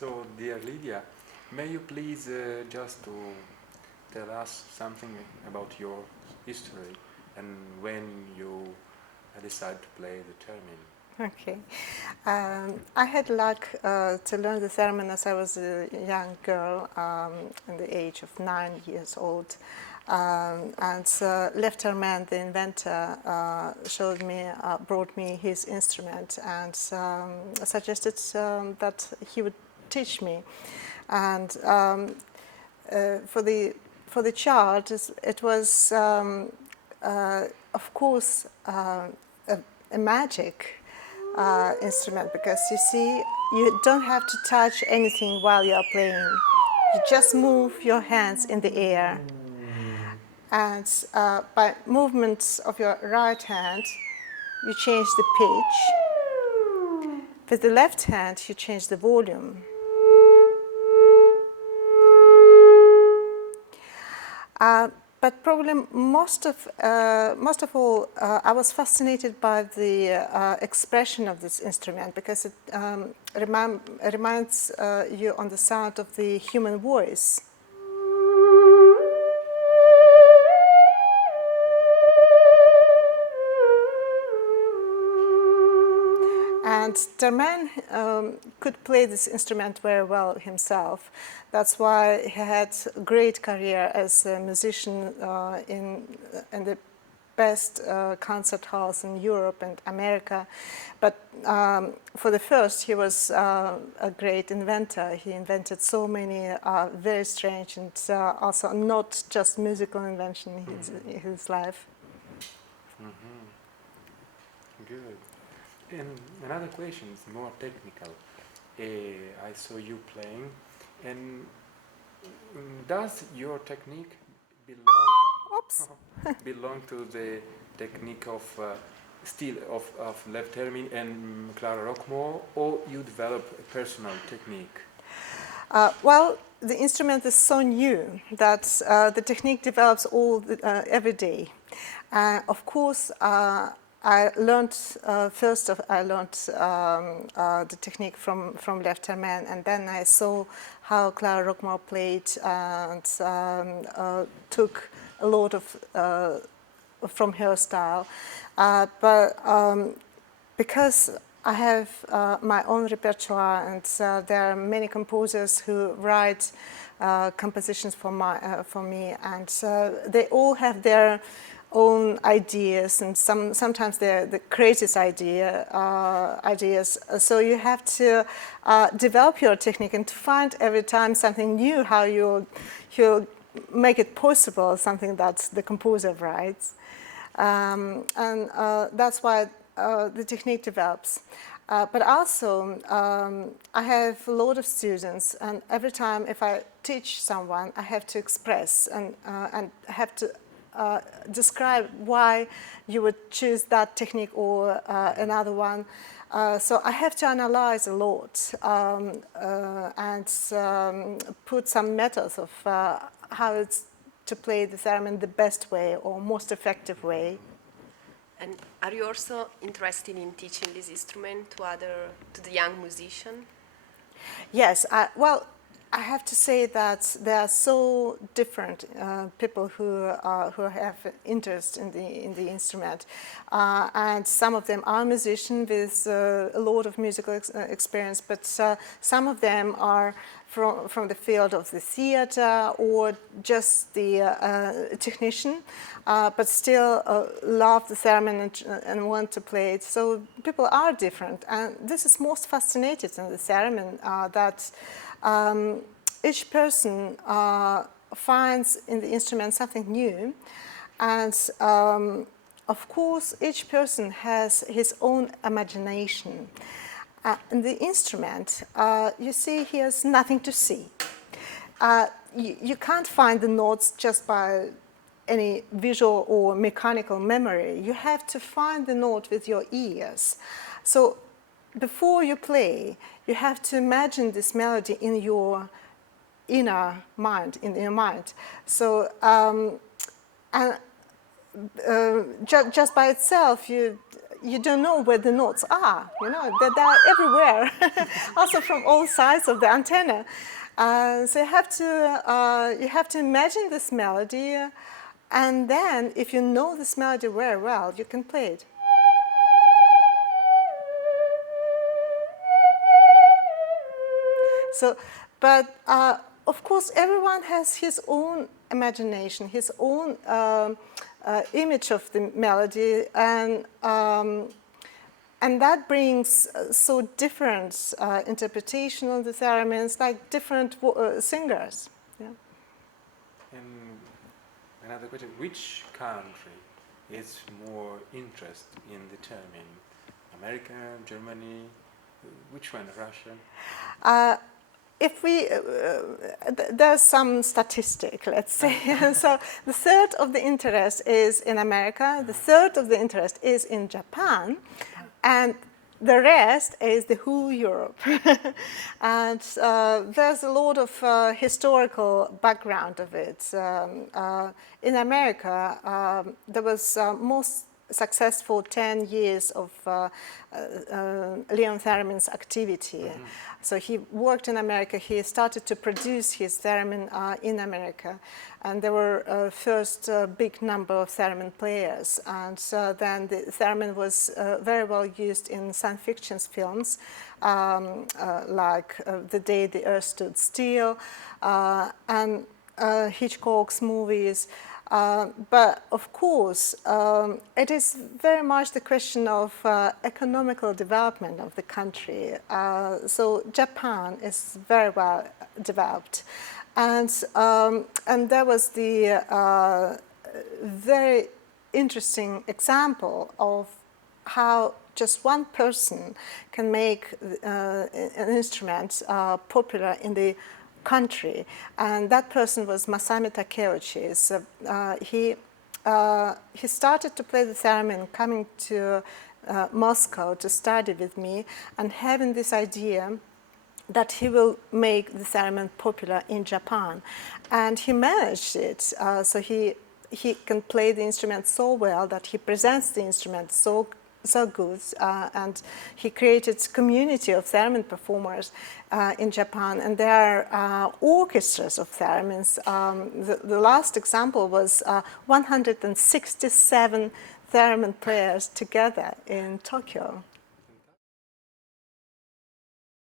So, dear Lydia, may you please just to tell us something about your history and when you decided to play the theremin? Okay. I had luck to learn the theremin as I was a young girl, in the age of 9 years old. And Theremin, the inventor, brought me his instrument and suggested that he would teach me. And for the child, it was, of course, a magic instrument, because you see, you don't have to touch anything while you are playing. You just move your hands in the air, and by movements of your right hand, you change the pitch. With the left hand, you change the volume. But probably most of all, I was fascinated by the expression of this instrument, because it reminds you on the sound of the human voice. And Theremin could play this instrument very well himself. That's why he had a great career as a musician in the best concert halls in Europe and America. But for the first, he was a great inventor. He invented so many very strange and also not just musical inventions in his life. Good. And another question is more technical. I saw you playing, and does your technique belong to the technique of left theremin and Clara Rockmore, or you develop a personal technique? Well, the instrument is so new that the technique develops every day. Of course, I learned the technique from left theremin, and then I saw how Clara Rockmore played and took a lot of from her style. But because I have my own repertoire, and there are many composers who write compositions for me, and they all have their own ideas, and sometimes they're the craziest ideas. So you have to develop your technique and to find every time something new, how you make it possible, something that the composer writes. And that's why the technique develops. But also, I have a lot of students, and every time if I teach someone, I have to express and have to describe why you would choose that technique or another one. So I have to analyze a lot and put some methods of how it's to play the theremin the best way or most effective way. And are you also interested in teaching this instrument to the young musician? Yes. Well, I have to say that there are so different people who have interest in the instrument, and some of them are musicians with a lot of musical experience, but some of them are from the field of the theater or just the technician, but still love the theremin and want to play it. So people are different, and this is most fascinating in the theremin, that each person finds in the instrument something new, and of course each person has his own imagination. In the instrument, you see, he has nothing to see. You can't find the notes just by any visual or mechanical memory. You have to find the note with your ears. So before you play, you have to imagine this melody in your inner mind, in your mind. So just by itself, you you don't know where the notes are. You know, they're everywhere, also from all sides of the antenna. So you have to imagine this melody, and then if you know this melody very well, you can play it. So, but of course, everyone has his own imagination, his own image of the melody, and that brings so different interpretation of the theremins, like different singers. Yeah. And another question: which country is more interested in the theremin? America, Germany, which one? Russia? If we, there's some statistic, let's say. So the third of the interest is in America, the third of the interest is in Japan, and the rest is the whole Europe. And there's a lot of historical background of it. In America, there was most successful 10 years of Leon Theremin's activity. Mm-hmm. So he worked in America, he started to produce his theremin in America, and there were first big number of theremin players, and then the theremin was very well used in science fiction films, like The Day the Earth Stood Still, and Hitchcock's movies. But of course, it is very much the question of economical development of the country. So Japan is very well developed, and there was the very interesting example of how just one person can make an instrument popular in the country, and that person was Masami Takeuchi. So, he started to play the theremin coming to Moscow to study with me, and having this idea that he will make the theremin popular in Japan, and he managed it. So he can play the instrument so well that he presents the instrument so good, and he created a community of theremin performers in Japan, and there are orchestras of theremins. The last example was 167 theremin players together in Tokyo.